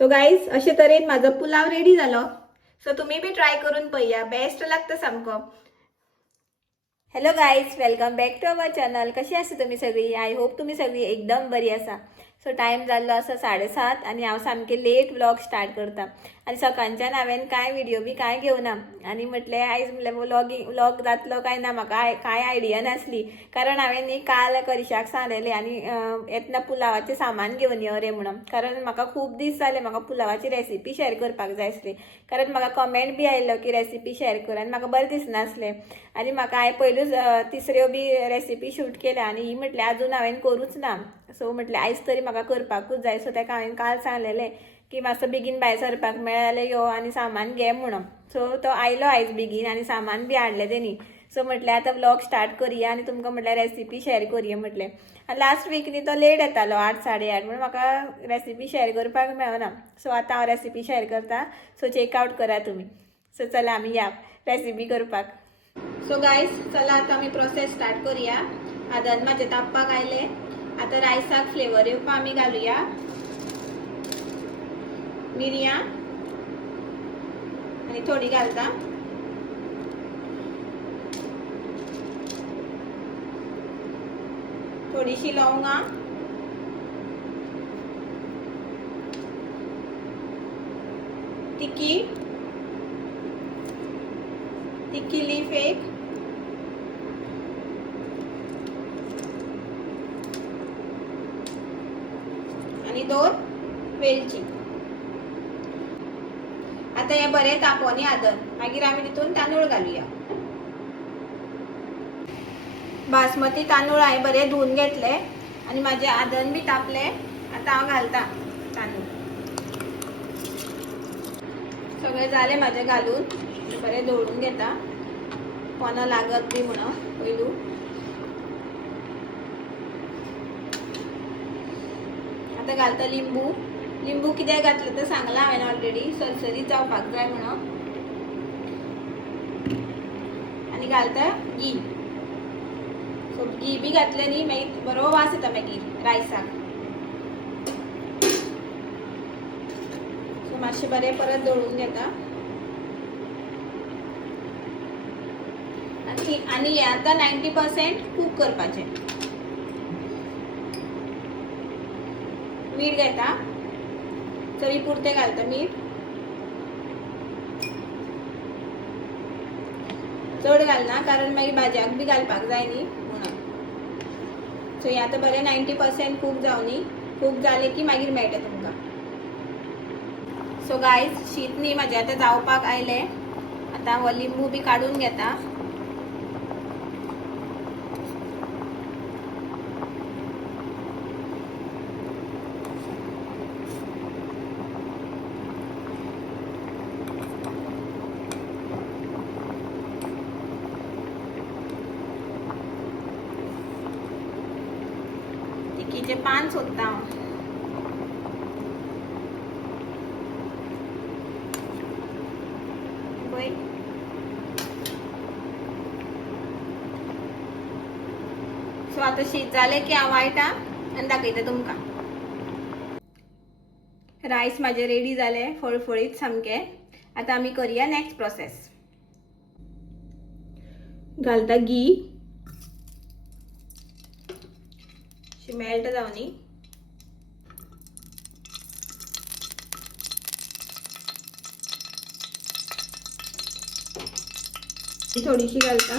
So guys अशे तरेन माझो पुलाव रेडी झालो. सो तुम्ही बी ट्राय करून पळया, बेस्ट लागता सामको. Hello guys, welcome back to our channel. कशी आसा तुम्ही सगळी? आय होप तुम्ही सगळी एकदम बरी आसा. सो टायम जाल्लो आसा 7:30 आणि हांव सामके लेट व्लॉग स्टार्ट करता. आणि सकाळच्यान हांवें काय व्हिडिओ बी काय घेवना आणि म्हटलें आयज म्हणलें व्लॉग जातलो काय ना, म्हाका काय आयडिया नासली. कारण हांवें न्ही काल करिशाक सांगलेलें आणि येतना पुलावाचें सामान घेवन यो रे म्हणून. कारण म्हाका खूब दीस जाले म्हाका पुलावाची रेसिपी शेअर करपाक जाय आसली. कारण म्हाका कमेंट बी आयिल्लो की रेसिपी शेअर कर आनी म्हाका बरें दिसनासलें. आणि म्हाका हांवें पयलूच तिसऱ्यो बी रेसिपी शूट केल्या आणि ही म्हटलें आजून हांवें करूच ना. सो म्हटलें आयज तरी म्हाका करपाकूच जाय. सो ताका हांवें काल सांगलेलें की मातसो बेगीन भायर सरपाक मेळ्ळें यो आनी सामान घे म्हणून. सो तो आयलो आयज बेगीन आनी सामान बी हाडलें तेणी. सो म्हटलें आतां व्लॉग स्टार्ट करया आनी तुमकां म्हटलें रेसिपी शेअर करया म्हटलें. आनी लास्ट वीक न्ही तो लेट येतालो 8 8:30 म्हणून म्हाका रेसिपी शेअर करपाक मेळना. सो आतां हांव रेसिपी शेअर करता. सो चेकआउट करा तुमी. सो चला आमी या रेसिपी करपाक. सो गायज चला आता आमी प्रोसेस स्टार्ट करूया. आदन माझे तापपाक आयले. आता रायसाक फ्लेवर येवपा आमी घालूया मिरयां आणि थोडी घालता थोडीशी लवंगा, तिकी लीफ एक, आणि 2 वेलची. आता हे बरें तापोवनी आदन. मागीर आमी तितून तांदूळ घालूया. बासमती तांदूळ हांवें बरें धुवन घेतले आणि माझे आदन बी तापले. आता हांव घालता तांदूळ. सगळे जाले माझे घालून. बरें दवळून घेता कोणा लागत बी म्हणून पयलू. आता घालता लिंबू कित्याक घातलं तर सांगला हांवें ऑलरेडी, सरसरीत जावपाक जाय म्हणून. आणि घालता घी. सो घी बी घातले न्ही मागीर बरो वास येता मागीर रायसाक. सो मातशें बरें परत दळून घेता. आणि हे आता 90% कूक करपाचें. मीठ घेता, चवी पुरते घालता मीठ. चड घालना कारण मागीर भाज्याक बी घालपाक जाय न्ही म्हणून. सो हे आता बरें 90% कूक जावनी. कूक जाले की मागीर मेळटा तुमकां. सो गायज शीत न्ही म्हाजें आतां जावपाक आयलें. आतां हो लिंबू बी काडून घेता. तिकीचे पान सोदता हांव. पळय सो आता शीत जाले की हांव वायटा आनी दाखयता तुमकां. रायस माझे रेडी जाले फळफळीत सामके. आता आमी करूया नेक्स्ट प्रोसेस. घालता घी. मेल्ट जावनी. थोडीशी घालता.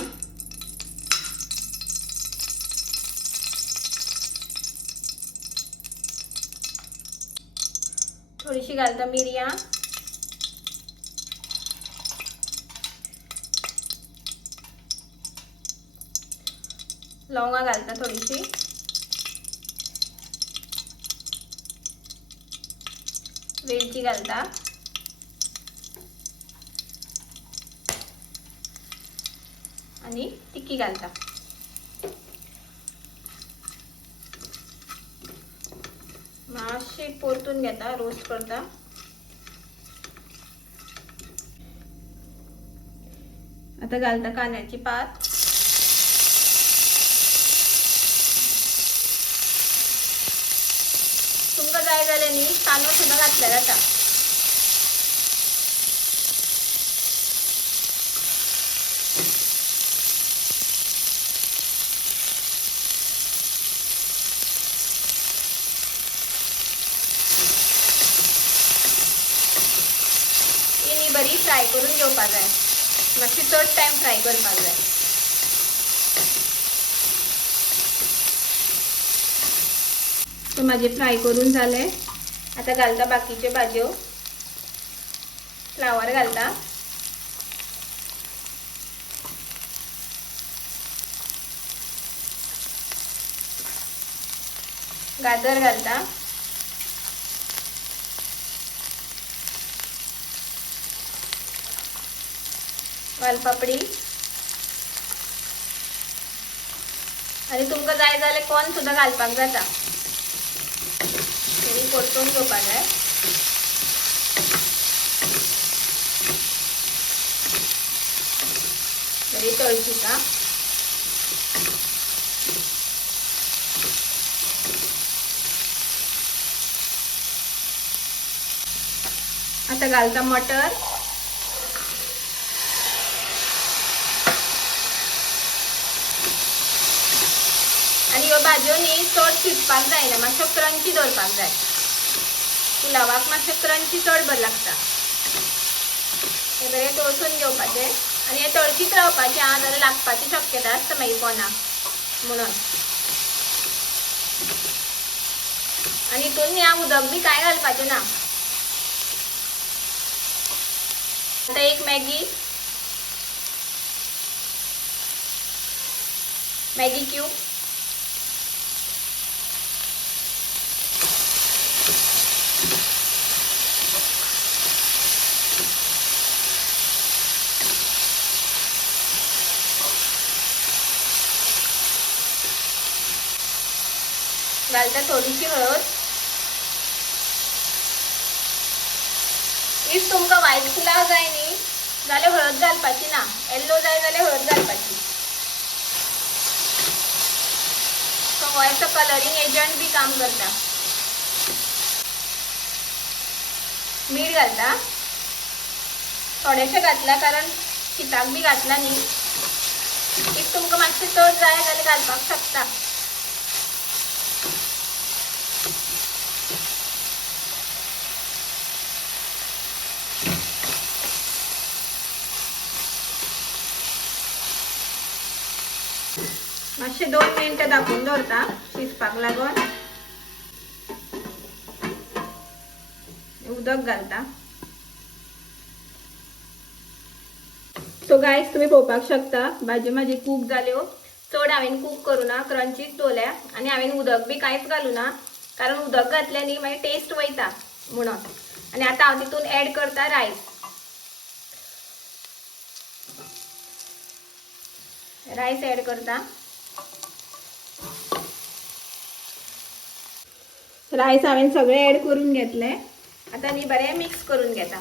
थोडीशी घालता मिरयां. लवंगा घालता थोडीशी. वेलची घालता. आणि तिकी घालता. मातशे परतून घेता, रोस्ट करता. आता घालता कांद्याची पात. तुमका जाय जाल्यार न्ही तांदूळ सुद्दां घातल्यार जाता. ही बरी फ्राय करून घेवपाक जाय. मातशी चड टायम फ्राय करपाक जाय. सो माझे फ्राय करून जाले. आता घालता बाकीच्यो भाज्यो. फ्लावर घालता, गाजर घालता, वालपापडी, आणि तुमका जाय जाल्यार कॉर्न सुद्धा घालपाक जाता. तरी परतून घेवपाक जाय. बरी तळशीका. आता घालता मटर, आणि ह्यो भाज्यो न्ही चड शिजपाक जायना, मातशो क्रंची दवरपाक जाय. पुलावाक मातशे क्रंची चड बरें लागता. हे बरें तळसून घेवपाचे, आणि हे तळशीत रावपाचे आं, जाल्यार लागपाची शक्यता आसता मागीर कोणाक म्हणून. आणि हितून न्ही उदक बी काय घालपाचें ना. आता एक मॅगी क्यूब, घालता थोडीशी हळद. इफ तुमका व्हाईट पुलाव जाय न्ही जाल्यार हळद घालपाची ना. येल्लो जाय जाल्यार हळद घालपाची. तो असं कलरिंग एजंट बी काम करता. मीठ घालता, थोडेशें घातला कारण शिताक बी घातला न्ही. इफ तुमका मातशें चड जाय जाल्यार घालपाक शकता. मातशे 2 मिनिटं दाखवून दवरता शिजपाक लागून. उदक घालता. सो गायस तुम्ही पळोवपाक शकता भाजी माझी कूक जाल्यो. चड हांवें कूक करूना, क्रंचीच दवरल्या. आणि हांवें उदक बी कांयच घालूना, कारण उदक घातल्यानी मागीर टेस्ट वयता म्हणून. आणि आता हांव तितून ऍड करता रायस. रायस ऍड करता. रायस हांवें सगळे ऍड करून घेतले. आता न्ही बरें मिक्स करून घेता.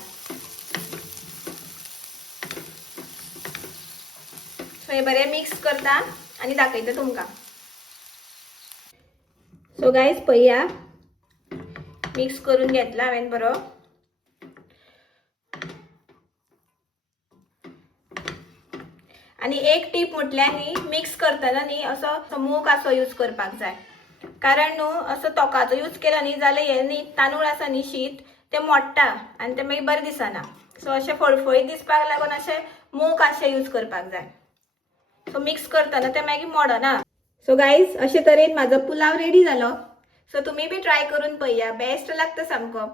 सो हे बरें मिक्स करता आणि दाखयता तुमकां. सो गायस पळया, मिक्स करून घेतला हांवें बरो. आणि एक टीप म्हटल्यार न्ही मिक्स करतना न्ही असो मूग असो यूज करपाक जाय. कारण न्हू असो तोकाचो यूज केलो न्ही जाल्यार हे न्ही तांदूळ आसा न्ही शीत ते मोडटा आणि ते मागीर बरें दिसना. सो अशें फळफळीत दिसपाक लागून अशें मूग अशें यूज करपाक जाय. सो मिक्स करतना ते मागीर मोडना. सो गाईज अशे तरेन माझो पुलाव रेडी जालो. सो तुम्ही बी ट्राय करून पळया, बेस्ट लागता सामको.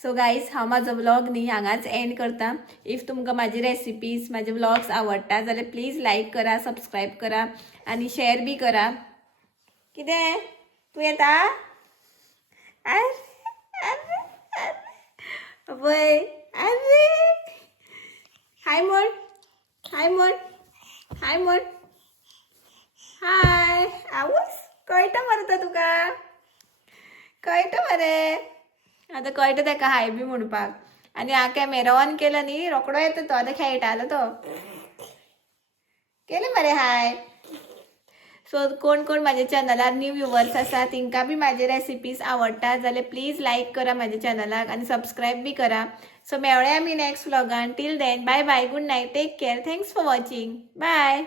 सो गाईज हांव माझो व्लॉग न्ही हांगाच एंड करता. इफ तुमकां माझी रेसिपीज माझे व्लॉग्स आवडटा जाल्यार प्लीज लाईक करा, सबस्क्राईब करा आणि शेअर बी करा. कितें तू येता? अरे हाय म्हण, हाय म्हण, हाय म्हण, हाय. आवूस कळटा मरे तुका, कळटा मरे. आता कळटा ताका हाय बी म्हणपाक. आणि हा कॅमेरा ऑन केला न्ही रोकडो येता तो. आता खेळटालो तो. केले मरे हाय. सो कोण कोण माझ्या चॅनलार न्यू व्ह्युअर्स आसा तिंका बी माझे रेसिपीज आवडटा जाल्यार प्लीज लाईक करा माझ्या चॅनलाक आणि सबस्क्राईब बी करा. सो मेळ्या आमी नेक्स्ट व्लॉगान. Till then bye bye, good night, take care, thanks for watching, bye.